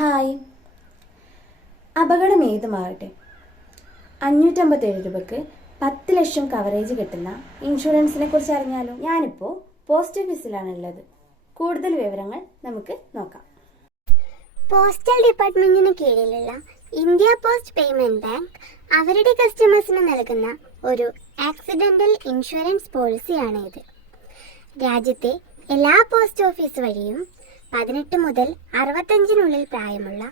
Hi. അപകടം ഏതുമാകട്ടെ 557 രൂപയ്ക്ക് 10 ലക്ഷം കവറേജ് കിട്ടുന്ന ഇൻഷുറൻസിനെ കുറിച്ച് അറിഞ്ഞാലോ? ഞാനിപ്പോൾ പോസ്റ്റ് ഓഫീസിലാണുള്ളത്. കൂടുതൽ വിവരങ്ങൾ നമുക്ക് നോക്കാം. പോസ്റ്റൽ ഡിപ്പാർട്ട്മെന്റിന് കീഴിലുള്ള ഇന്ത്യ പോസ്റ്റ് പേയ്മെന്റ് ബാങ്ക് അവരുടെ കസ്റ്റമേഴ്സിന് നൽകുന്ന ഒരു ആക്സിഡന്റൽ ഇൻഷുറൻസ് പോളിസിയാണ് ഇത്. രാജ്യത്തെ എല്ലാ പോസ്റ്റ് ഓഫീസ് വഴിയും 18 മുതൽ 65 പ്രായമുള്ള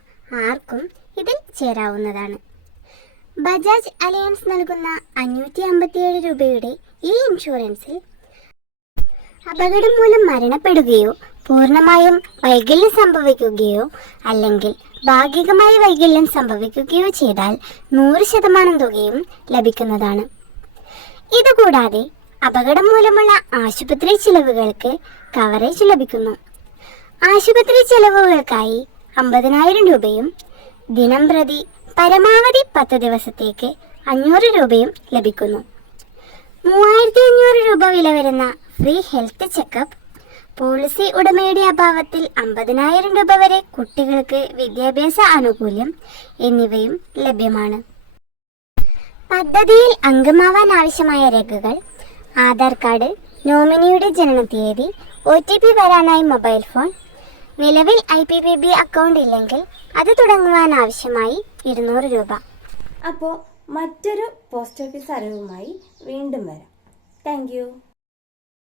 ആർക്കും ഇതിൽ ചേരാവുന്നതാണ്. ബജാജ് അലയൻസ് നൽകുന്ന 557 രൂപയുടെ ഈ ഇൻഷുറൻസിൽ അപകടം മൂലം മരണപ്പെടുകയോ പൂർണ്ണമായും വൈകല്യം സംഭവിക്കുകയോ അല്ലെങ്കിൽ ഭാഗികമായി വൈകല്യം സംഭവിക്കുകയോ ചെയ്താൽ 100% തുകയും ലഭിക്കുന്നതാണ്. ഇതുകൂടാതെ അപകടം മൂലമുള്ള ആശുപത്രി ചിലവുകൾക്ക് കവറേജ് ലഭിക്കുന്നു. ആശുപത്രി ചെലവുകൾക്കായി 50,000 രൂപയും ദിനം പ്രതി പരമാവധി 10 ദിവസത്തേക്ക് 500 രൂപയും ലഭിക്കുന്നു. 3,500 രൂപ വില വരുന്ന ഫ്രീ ഹെൽത്ത് ചെക്കപ്പ്, പോളിസി ഉടമയുടെ അഭാവത്തിൽ 50,000 രൂപ വരെ കുട്ടികൾക്ക് വിദ്യാഭ്യാസ ആനുകൂല്യം എന്നിവയും ലഭ്യമാണ്. പദ്ധതിയിൽ അംഗമാവാൻ ആവശ്യമായ രേഖകൾ: ആധാർ കാർഡ്, നോമിനിയുടെ ജനനത്തീയതി, OTP വരാനായി മൊബൈൽ ഫോൺ, നിലവിൽ IPPB അക്കൗണ്ട് ഇല്ലെങ്കിൽ അത് തുടങ്ങുവാൻ ആവശ്യമായി 200 രൂപ. അപ്പോൾ മറ്റൊരു പോസ്റ്റ് ഓഫീസ് അറിവുമായി വീണ്ടും വരാം. Thank you.